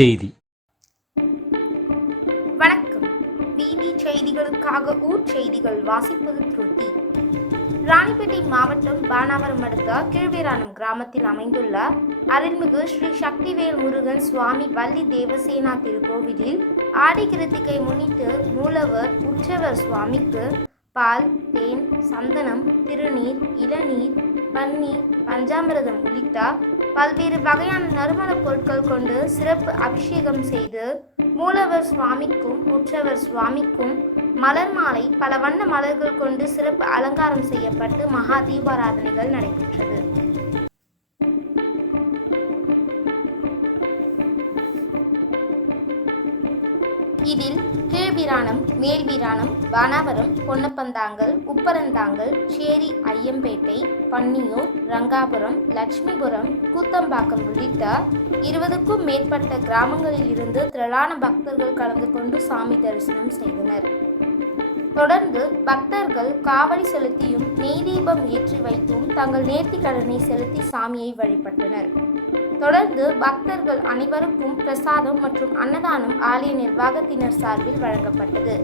செய்தி. வணக்கம். பிபி செய்திகளுக்காக ஊர் செய்திகள் வாசிப்பது திருத்தி ராணிப்பேட்டை மாவட்டம் பானாவரம் அடுத்த கீழ்வீராணம் கிராமத்தில் அமைந்துள்ள அருள்மிகு ஸ்ரீ சக்திவேல் முருகன் சுவாமி வள்ளி தேவசேனா திருக்கோவிலில் ஆடி கிருத்திகை முன்னிட்டு மூலவர் உற்சவர் சுவாமிக்கு பால் தேன் சந்தனம் திருநீர் இளநீர் பன்னீர் பஞ்சாமிரதம் உள்ளிட்ட பல்வேறு வகையான நறுமணப் பொருட்கள் கொண்டு சிறப்பு அபிஷேகம் செய்து மூலவர் சுவாமிக்கும் உற்றவர் சுவாமிக்கும் மலர் மாலை பல வண்ண மலர்கள் கொண்டு சிறப்பு அலங்காரம் செய்யப்பட்டு மகா தீபாராதனைகள் நடைபெற்றது. இதில் கீழ்வீராணம் மேல்வீராணம் வானாவரம் பொன்னப்பந்தாங்கல் உப்பரந்தாங்கல் சேரி ஐயம்பேட்டை பன்னியூர் ரங்காபுரம் லட்சுமிபுரம் கூத்தம்பாக்கம் உள்ளிட்ட இருபதுக்கும் மேற்பட்ட கிராமங்களில் இருந்து திரளான பக்தர்கள் கலந்து கொண்டு சாமி தரிசனம் செய்தனர். தொடர்ந்து பக்தர்கள் காவடி செலுத்தியும் நெய்தீபம் ஏற்றி வைத்தும் தங்கள் நேர்த்திக் கடனை செலுத்தி சாமியை வழிபட்டனர். தொடர்ந்து பக்தர்கள் அனைவருக்கும் பிரசாதம் மற்றும் அன்னதானம் ஆலய நிர்வாகத்தினர் சார்பில் வழங்கப்பட்டது.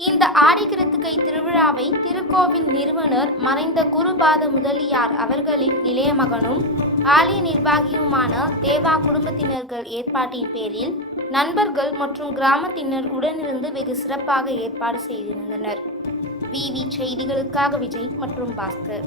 இந்த ஆடிக்கிருத்திகை திருவிழாவை திருக்கோவில் நிறுவனர் மறைந்த குருபாத முதலியார் அவர்களின் இளைய மகனும் ஆலய நிர்வாகியுமான தேவா குடும்பத்தினர்கள் ஏற்பாட்டின் பேரில் நண்பர்கள் மற்றும் கிராமத்தினர் உடனிருந்து வெகு சிறப்பாக ஏற்பாடு செய்திருந்தனர். விவி செய்திகளுக்காக விஜய் மற்றும் பாஸ்கர்.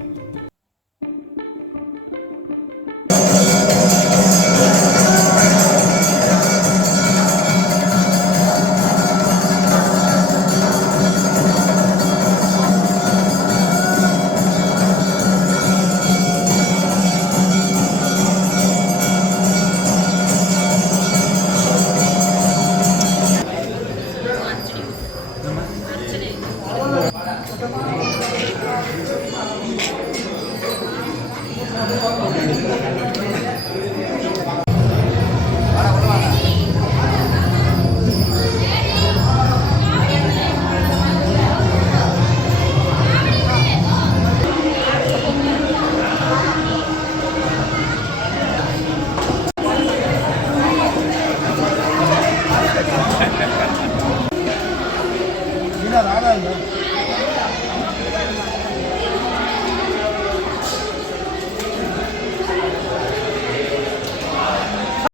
Mira, nada, ¿no?